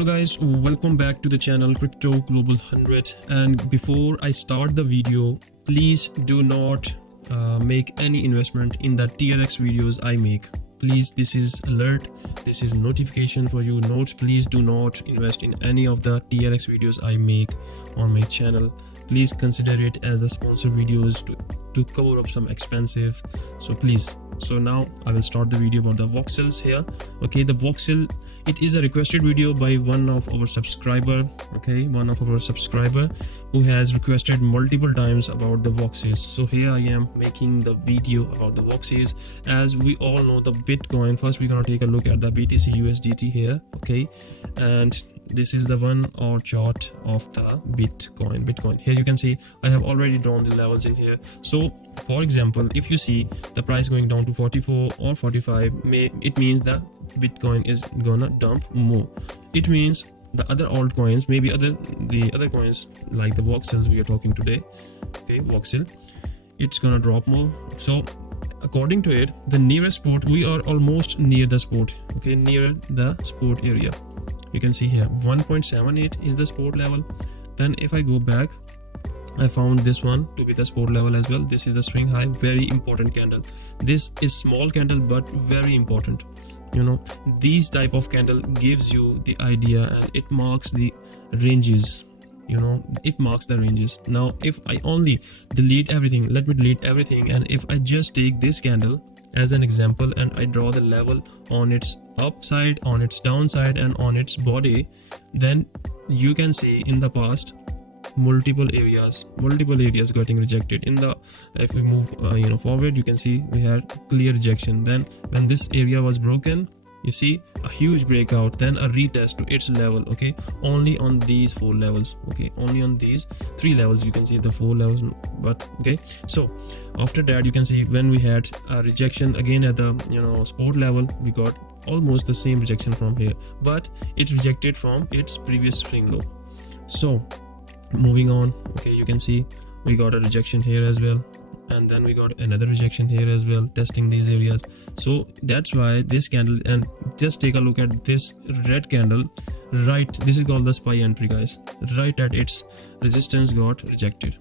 Hello guys, welcome back to the channel Crypto Global 100. And before I start the video, please do not make any investment in the TRX videos I make. Please, this is alert, this is notification for you. Note, please do not invest in any of the TRX videos I make on my channel. Please consider it as a sponsored videos to cover up some expensive. So please. So now I will start the video about the Voxels here. Okay, the Voxel, it is a requested video by one of our subscriber. Okay, one of our subscriber who has requested multiple times about the Voxies. So here I am making the video about the Voxies. As we all know, the Bitcoin, first we're gonna take a look at the BTC USDT here. Okay, and this is the 1 hour chart of the Bitcoin. Here you can see I have already drawn the levels in here. So for example, if you see the price going down to 44 or 45, it means that Bitcoin is gonna dump more. It means the other altcoins, maybe the other coins like the Voxels we are talking today, okay, Voxel, it's gonna drop more. So according to it, the nearest support, we are almost near the support, okay, near the support area. You can see here 1.78 is the support level. Then if I go back, I found this one to be the support level as well. This is the swing high, very important candle. This is small candle but very important. You know, these type of candle gives you the idea and it marks the ranges. You know, it marks the ranges. Now if I only delete everything, let me delete everything, and if I just take this candle as an example and I draw the level on its upside, on its downside, and on its body, then you can see in the past multiple areas getting rejected. In the, if we move forward, you can see we had clear rejection. Then when this area was broken, you see a huge breakout, then a retest to its level. Okay, only on these 4 levels. Okay, only on these 3 levels you can see the 4 levels, but okay. So after that you can see when we had a rejection again at the support level, we got almost the same rejection from here, but it rejected from its previous swing low. So moving on, okay, you can see we got a rejection here as well, and then we got another rejection here as well, testing these areas. So that's why this candle, and just take a look at this red candle, right, this is called the SPY entry guys, right at its resistance got rejected.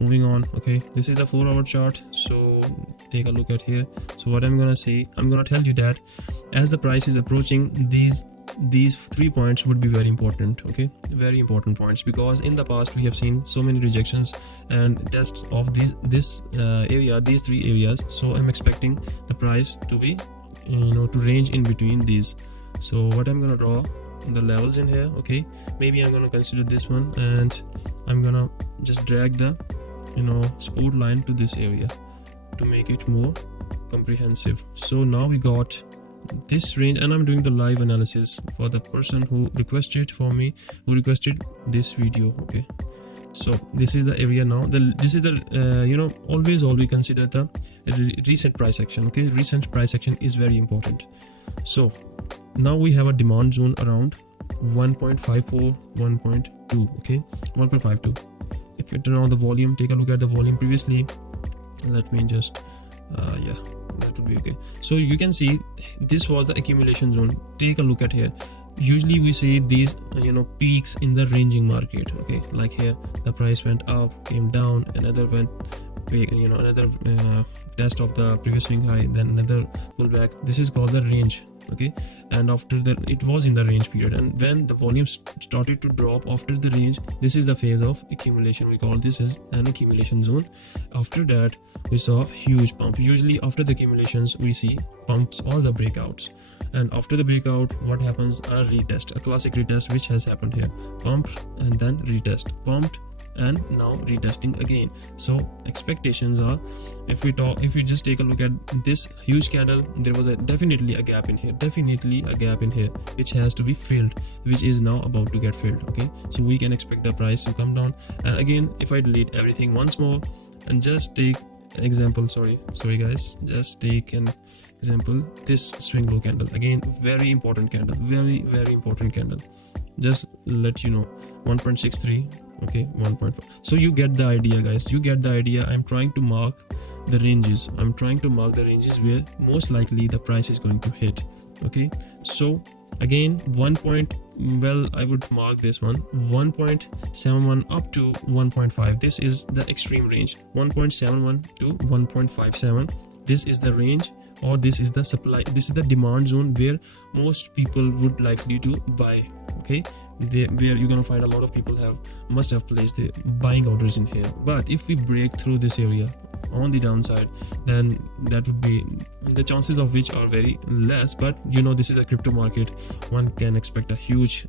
Moving on, okay, this is the 4 hour chart. So take a look at here. So what I'm gonna say, I'm gonna tell you that as the price is approaching, these 3 points would be very important. Okay, very important points, because in the past we have seen so many rejections and tests of this area, these 3 areas. So I'm expecting the price to be to range in between these. So what I'm gonna draw the levels in here. Okay, maybe I'm gonna consider this one, and I'm gonna just drag the support line to this area to make it more comprehensive. So now we got this range, and I'm doing the live analysis for the person who requested for me, who requested this video. Okay, so this is the area now. This is the always consider the recent price action. Okay, recent price action is very important. So now we have a demand zone around 1.54, 1.2. okay, 1.52. If you turn on the volume, take a look at the volume previously. Let me just yeah, that would be okay. So you can see this was the accumulation zone. Take a look at here. Usually we see these peaks in the ranging market. Okay, like here the price went up, came down, another went another test of the previous swing high, then another pullback. This is called the range. Okay, and after that it was in the range period, and when the volume started to drop after the range, this is the phase of accumulation. We call this as an accumulation zone. After that we saw huge pump. Usually after the accumulations we see pumps or the breakouts, and after the breakout what happens? A retest, a classic retest, which has happened here. Pump and then retest, pumped and now retesting again. So expectations are, if we just take a look at this huge candle, there was definitely a gap in here, which has to be filled, which is now about to get filled. Okay, so we can expect the price to come down. And again, if I delete everything once more and just take an example, sorry guys, just take an example, this swing low candle, again very important candle, very important candle. Just let you know, 1.63. okay, 1.4. So you get the idea guys, you get the idea. I'm trying to mark the ranges, where most likely the price is going to hit. Okay, so again 1.1 well, I would mark this one 1.71 up to 1.5. This is the extreme range, 1.71 to 1.57. This is the range, or this is the supply, this is the demand zone where most people would likely to buy. Okay, where you're gonna find a lot of people must have placed the buying orders in here. But if we break through this area on the downside, then that would be, the chances of which are very less, but you know, this is a crypto market, one can expect a huge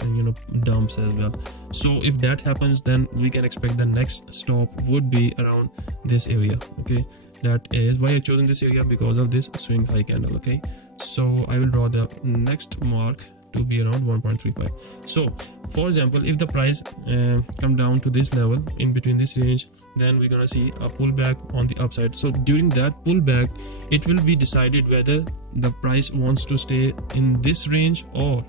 dumps as well. So if that happens, then we can expect the next stop would be around this area. Okay, that is why I chosen this area, because of this swing high candle. Okay, so I will draw the next mark to be around 1.35. so for example, if the price come down to this level in between this range, then we're gonna see a pullback on the upside. So during that pullback, it will be decided whether the price wants to stay in this range or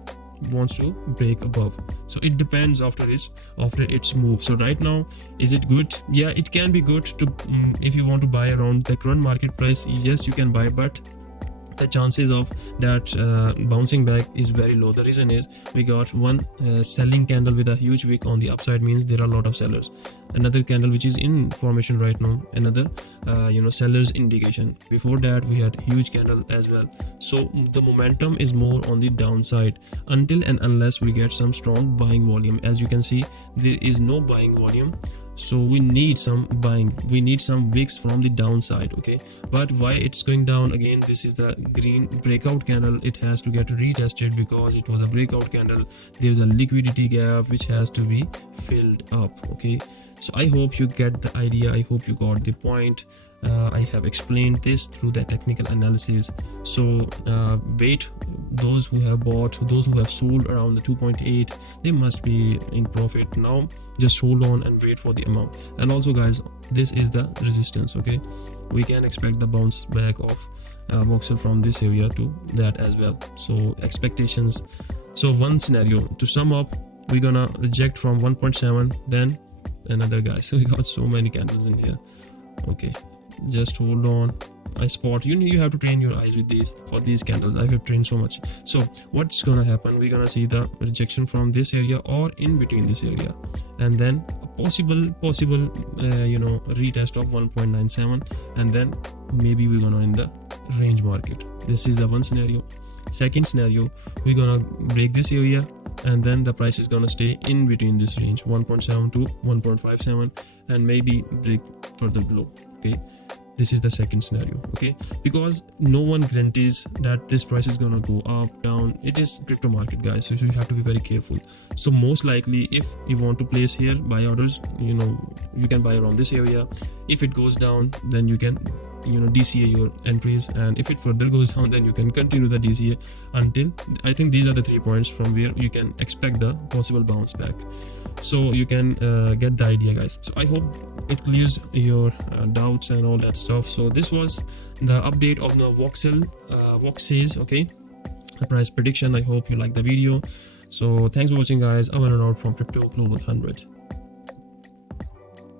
wants to break above. So it depends after its move. So right now, is it good? Yeah, it can be good to if you want to buy around the current market price, yes, you can buy, but the chances of that bouncing back is very low. The reason is we got one selling candle with a huge wick on the upside, means there are a lot of sellers. Another candle which is in formation right now, another sellers indication. Before that we had huge candle as well. So the momentum is more on the downside until and unless we get some strong buying volume. As you can see, there is no buying volume, so we need some buying, we need some wicks from the downside. Okay, but why it's going down again? This is the green breakout candle, it has to get retested because it was a breakout candle. There's a liquidity gap which has to be filled up. Okay, so I hope you get the idea, I hope you got the point. I have explained this through the technical analysis. So wait, those who have bought, those who have sold around the 2.8, they must be in profit now. Just hold on and wait for the amount. And also guys, this is the resistance. Okay, we can expect the bounce back of Voxel from this area to that as well. So expectations. So one scenario to sum up, we're gonna reject from 1.7, then another guy. So we got so many candles in here. Okay, just hold on. I spot, you have to train your eyes with these, for these candles. I have trained so much. So what's gonna happen, we're gonna see the rejection from this area or in between this area, and then a possible retest of 1.97, and then maybe we're gonna in the range market. This is the one scenario. Second scenario, we're gonna break this area, and then the price is gonna stay in between this range 1.7 to 1.57, and maybe break further below. Okay, this is the second scenario. Okay, because no one guarantees that this price is gonna go up, down. It is crypto market, guys, so you have to be very careful. So most likely, if you want to place here buy orders, you can buy around this area. If it goes down, then you can DCA your entries, and if it further goes down, then you can continue the DCA until, I think these are the 3 points from where you can expect the possible bounce back. So you can get the idea, guys. So I hope it clears your doubts and all that stuff. So this was the update of the Voxies. Okay, the price prediction. I hope you like the video. So thanks for watching, guys. Over and out from Crypto Global 100.